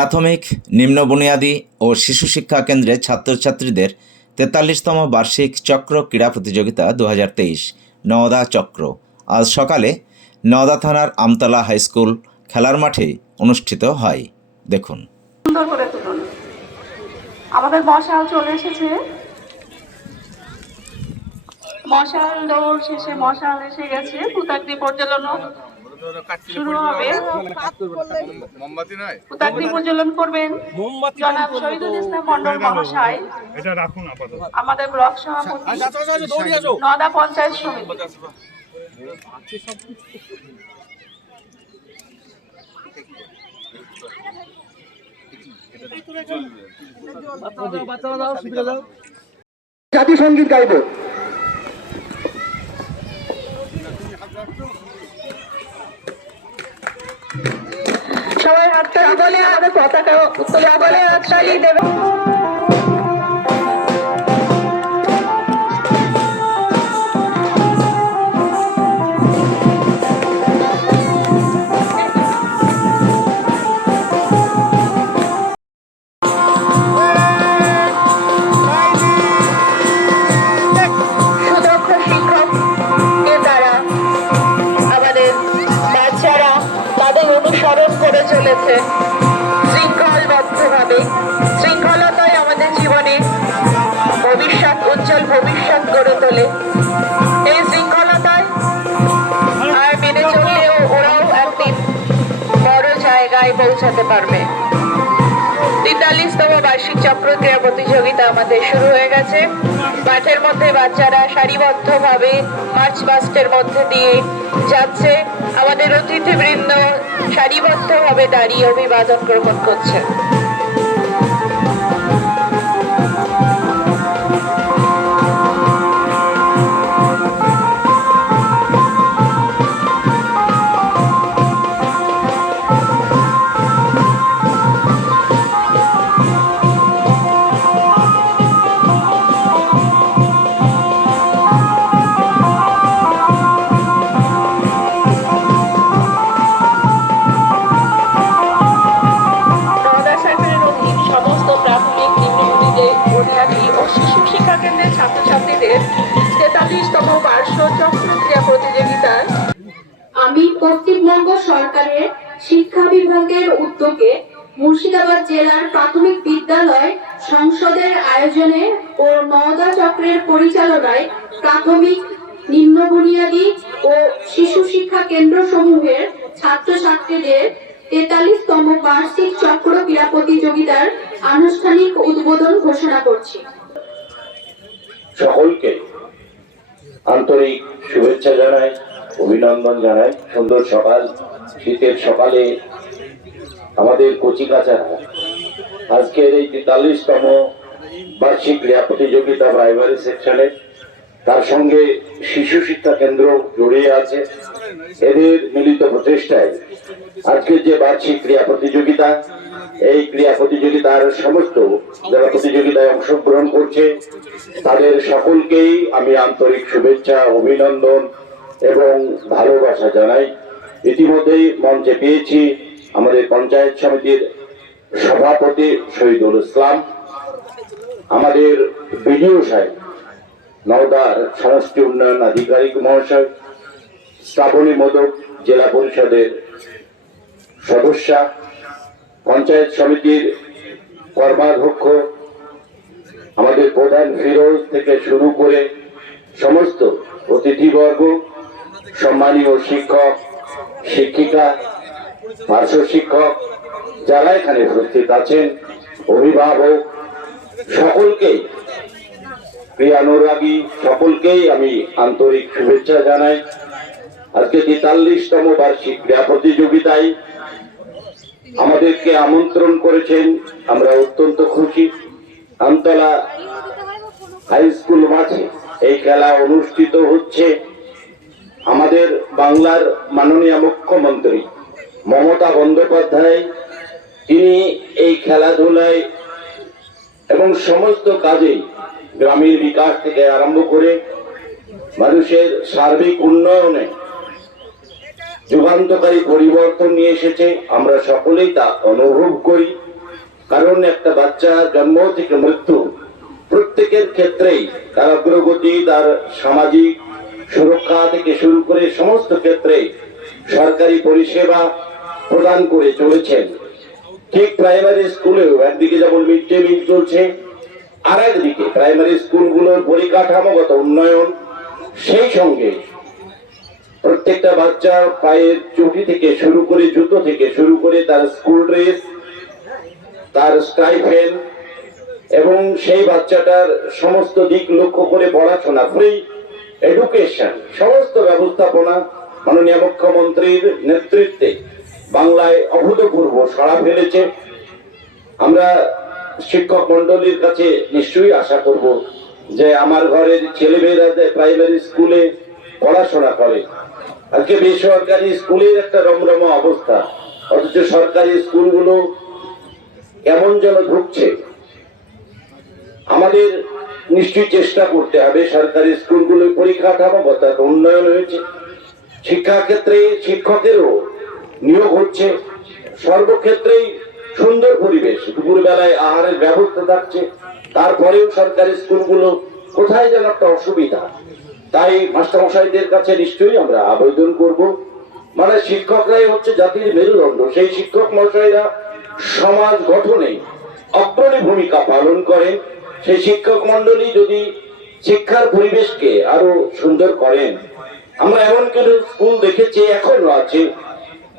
প্রাথমিক, নিম্ন বুনিয়াদী ও শিশু শিক্ষা কেন্দ্রে ছাত্রছাত্রীদের তেতাল্লিশতম বার্ষিক চক্র ক্রীড়া প্রতিযোগিতা দু তেইশ, নওদা চক্র। আজ সকালে নওদা থানার আমতলা হাই স্কুল খেলার মাঠে অনুষ্ঠিত হয়। দেখুন। সুন্দর করে তুলুন আমাদের মশাল চলে এসেছে। মশাল দৌড় শেষে মশাল এসে গেছে। পর্যলন শুরু হবে। মোমবাতি নয়? পুতাগ্নি পর্যলন করবেন। জনাব শহীদুল ইসলাম মন্ডল মহাশয়। এটা রাখুন আপাতত। আমাদের ব্লক সভাপতি নদা পঞ্চায়েত সমিতি। জাতীয় সংগীত গাইব। বলে আমাদের পতাকা উত্তোলন বলে হাততালি দেবে। উজ্জ্বল ভবিষ্যৎ গড়ে তোলে। এই শৃঙ্খলতায় আর মেনে চললেও ওরাও একদিন বড় জায়গায় পৌঁছাতে পারবে। তেতাল্লিশতম বার্ষিক চক্র ক্রীড়া প্রতিযোগিতা আমাদের শুরু হয়ে গেছে। মাঠের মধ্যে বাচ্চারা সারিবদ্ধভাবে মার্চ পাস্টের মধ্যে দিয়ে যাচ্ছে। আমাদের অতিথিবৃন্দ সারিবদ্ধভাবে দাঁড়িয়ে অভিবাদন গ্রহণ করছে। আমি পশ্চিমবঙ্গ সরকারের শিক্ষা বিভাগের উদ্যোগে মুর্শিদাবাদ জেলার প্রাথমিক বিদ্যালয় সংসদের আয়োজনে ও নওদা চক্রের পরিচালনায় প্রাথমিক নিম্ন বুনিয়াদী ও শিশু শিক্ষা কেন্দ্র সমূহের ছাত্রছাত্রীদের তেতাল্লিশতম বার্ষিক চক্র ক্রীড়া প্রতিযোগিতার আনুষ্ঠানিক উদ্বোধন ঘোষণা করছি। সকলকে আন্তরিক শুভেচ্ছা জানাই। অভিনন্দন জানাই। সুন্দর সকাল। শীতের সকালে আমাদের কচি কাচারা আজকের এই তেতাল্লিশতম বার্ষিক ক্রীড়া প্রতিযোগিতা প্রাইমারি সেকশনে তার সঙ্গে শিশু শিক্ষা কেন্দ্র জড়িয়ে আছে। এদের মিলিত প্রচেষ্টায় আজকের যে বার্ষিক ক্রীড়া প্রতিযোগিতা, এই ক্রীড়া প্রতিযোগিতার সমস্ত যারা প্রতিযোগিতায় অংশগ্রহণ করছে, তাদের সকলকেই আমি আন্তরিক শুভেচ্ছা, অভিনন্দন এবং ভালোবাসা জানাই। ইতিমধ্যেই মঞ্চে পেয়েছি আমাদের পঞ্চায়েত সমিতির সভাপতি শহীদুল ইসলাম, আমাদের বিডিও সাহেব, নওদার সমষ্টি উন্নয়ন আধিকারিক মহাশয়, শ্রাবণী মোদক, জেলা পরিষদের সদস্যা, পঞ্চায়েত সমিতির কর্মাধ্যক্ষ, আমাদের প্রধান ফিরোজ থেকে শুরু করে সমস্ত অতিথিবর্গ সম্মানীয় শিক্ষক, শিক্ষিকা, পার্শ্ব শিক্ষক যারা এখানে উপস্থিত আছেন, অভিভাবক, সকলকেই প্রিয়ানুরাগী সকলকেই আমি আন্তরিক শুভেচ্ছা জানাই। আজকে তেতাল্লিশতম বার্ষিক ক্রীড়া প্রতিযোগিতায় আমাদেরকে আমন্ত্রণ করেছেন আমরা অত্যন্ত খুশি। আমতলা হাই স্কুল মাঠে এই খেলা অনুষ্ঠিত হচ্ছে। আমাদের বাংলার মাননীয় মুখ্যমন্ত্রী মমতা বন্দ্যোপাধ্যায়, তিনি এই খেলাধুলায় এবং সমস্ত কাজে গ্রামীণ বিকাশ থেকে আরম্ভ করে মানুষের সার্বিক উন্নয়নে যুগান্তকারী পরিবর্তন নিয়ে এসেছে। আমরা সকলেই তা অনুভব করি। কারণ একটা বাচ্চা জন্ম থেকে মৃত্যু প্রত্যেকের ক্ষেত্রেই তার অগ্রগতি, তার সামাজিক সুরক্ষা থেকে শুরু করে সমস্ত ক্ষেত্রে সরকারি পরিষেবা প্রদান করে চলেছেন। ঠিক প্রাইমারি স্কুলেও একদিকে যেমন মিড ডে মিল চলছে আর একদিকে প্রাইমারি স্কুলগুলোর পরিকাঠামোগত উন্নয়ন, সেই সঙ্গে প্রত্যেকটা বাচ্চার পায়ের চটি থেকে শুরু করে জুতো থেকে শুরু করে তার স্কুল ড্রেস তার স্টাইফেন এবং সেই বাচ্চাটার সমস্ত দিক লক্ষ্য করে পড়াশোনা ফ্রি এডুকেশন সমস্ত ব্যবস্থাপনা মাননীয় মুখ্যমন্ত্রীর নেতৃত্বে বাংলায় অভূতপূর্ব সাড়া ফেলেছে। আমরা শিক্ষক মন্ডলীর কাছে নিশ্চয়ই আশা করব যে আমার ঘরের ছেলেমেয়েরা যে প্রাইমারি স্কুলে পড়াশোনা করে, আজকে বেসরকারি স্কুলের একটা রমরমা অবস্থা। অথচ সরকারি স্কুলগুলো কেমন যেন ঢুকছে। আমাদের নিশ্চয়ই চেষ্টা করতে হবে। সরকারি পরিকাঠামোগত একটা উন্নয়ন হয়েছে। শিক্ষা ক্ষেত্রে শিক্ষকেরও নিয়োগ হচ্ছে। সর্বক্ষেত্রেই সুন্দর পরিবেশ। দুপুর বেলায় আহারের ব্যবস্থা থাকছে। তারপরেও সরকারি স্কুলগুলো কোথায় যেন একটা অসুবিধা। তাই মাস্টারমশাইদের কাছে নিশ্চয়ই আমরা আবেদন করব। মানে শিক্ষকরাই হচ্ছে জাতির মেরুদণ্ড। সেই শিক্ষক মশাইরা সমাজ গঠনে অগ্রণী ভূমিকা পালন করেন। সেই শিক্ষক মন্ডলী যদি শিক্ষার পরিবেশকে আরও সুন্দর করেন। আমরা এমন কিছু স্কুল দেখেছি, এখনও আছে।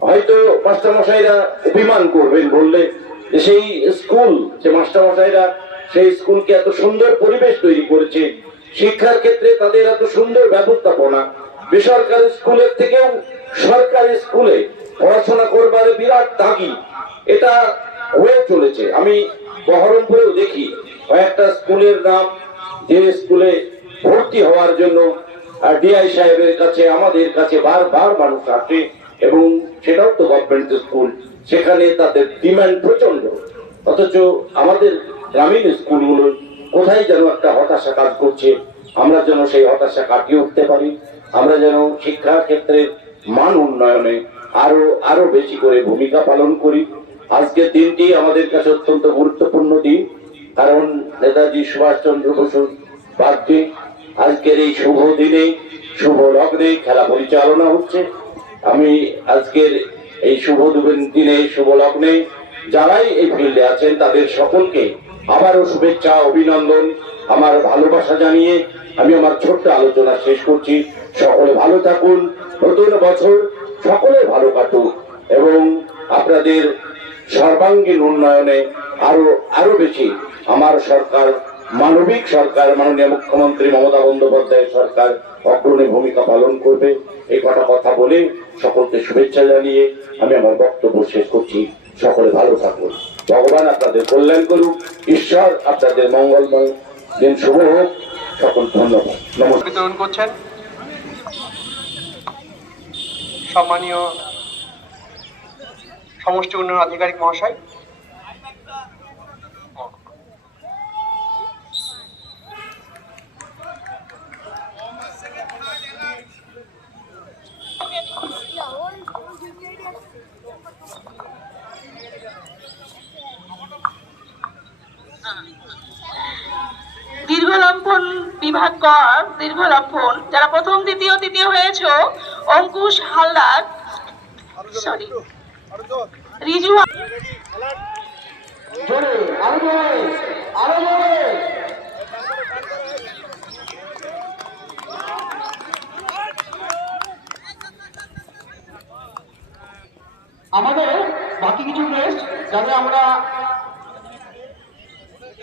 হয়তো মাস্টারমশাইরা অভিমান করবেন বললে সেই স্কুল, যে মাস্টারমশাইরা সেই স্কুলকে এত সুন্দর পরিবেশ তৈরি করেছে। শিক্ষার ক্ষেত্রে তাদের এত সুন্দর ব্যবস্থাপনা। বেসরকারি স্কুলের থেকেও সরকারি স্কুলে পড়াশোনা করবার বিরাট তাগি এটা হয়ে চলেছে। আমি বহরমপুরেও দেখি। কয়েকটা স্কুলের নাম যে স্কুলে ভর্তি হওয়ার জন্য ডিআই সাহেবের কাছে, আমাদের কাছে বারবার মানুষ আসে, এবং সেটাও তো গভর্নমেন্ট স্কুল সেখানে তাদের ডিমান্ড প্রচণ্ড অথচ আমাদের গ্রামীণ স্কুলগুলো কোথায় যেন একটা হতাশা কাজ করছে, আমরা যেন সেই হতাশা কাটিয়ে উঠতে পারি, আমরা যেন শিক্ষা ক্ষেত্রে মান উন্নয়নে আরও আরও বেশি করে ভূমিকা পালন করি। আজকের দিনটি আমাদের কাছে অত্যন্ত গুরুত্বপূর্ণ দিন। কারণ নেতাজি সুভাষচন্দ্র বসুর বার্থডে আজকের এই শুভ দিনে, শুভ লগ্নে খেলা পরিচালনা হচ্ছে। আমি আজকের এই শুভ দিনে, শুভ লগ্নে যারাই এই ফিল্ডে আছেন, তাদের সকলকে আবারও শুভেচ্ছা, অভিনন্দন, আমার ভালোবাসা জানিয়ে আমি আমার ছোট্ট আলোচনা শেষ করছি। সকলে ভালো থাকুন, নতুন বছর সকলে ভালো কাটুক এবং আপনাদের সর্বাঙ্গীন উন্নয়নে আরও আরও বেশি আমার সরকার, মানবিক সরকার, মাননীয় মুখ্যমন্ত্রী মমতা বন্দ্যোপাধ্যায় সরকার অগ্রণী ভূমিকা পালন করবে। এই কটা কথা বলে সকলকে শুভেচ্ছা জানিয়ে আমি আমার বক্তব্য শেষ করছি। সকলে ভালো থাকুন। ভগবান আপনাদের কল্যাণ করুক। ঈশ্বর আপনাদের মঙ্গলময় দিন শুভ হোক। সকল ধন্যবাদ। নমস্কার। করছেন সম্মানীয় সমষ্টি উন্নয়ন আধিকারিক মহাশয়। দীর্ঘলম্ফন বিভাগ ক দীর্ঘলম্ফন, যারা প্রথম, দ্বিতীয়, তৃতীয় হয়েছো, অঙ্কুশ হালদার সরি রিজু আমাদের বাকি কিছু টেস্ট যাতে আমরা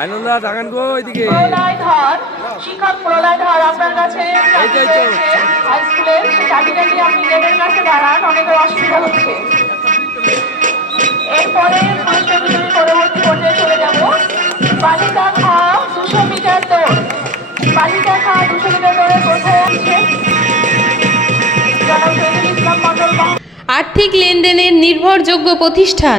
আইনুল্লাহ গো ওইদিকে। প্রলয় ধর শিক্ষক প্রলয় ধর আপনার কাছে। এই তো, হাই স্কুলের চাকরিটা কি আপনি গেটের কাছে দাঁড়ান অনেকের অসুবিধা হচ্ছে। এরপরে পুরস্কার বিতরণী পরবর্তী পর্যায়ে চলে যাব। বালিকা খা দুশো মিটার দৌড়। বালিকা খা দুশো মিটার দৌড়ে কোথায় আছে জনাব শহীদুল ইসলাম মন্ডল আর্থিক লেনদেনের নির্ভরযোগ্য প্রতিষ্ঠান।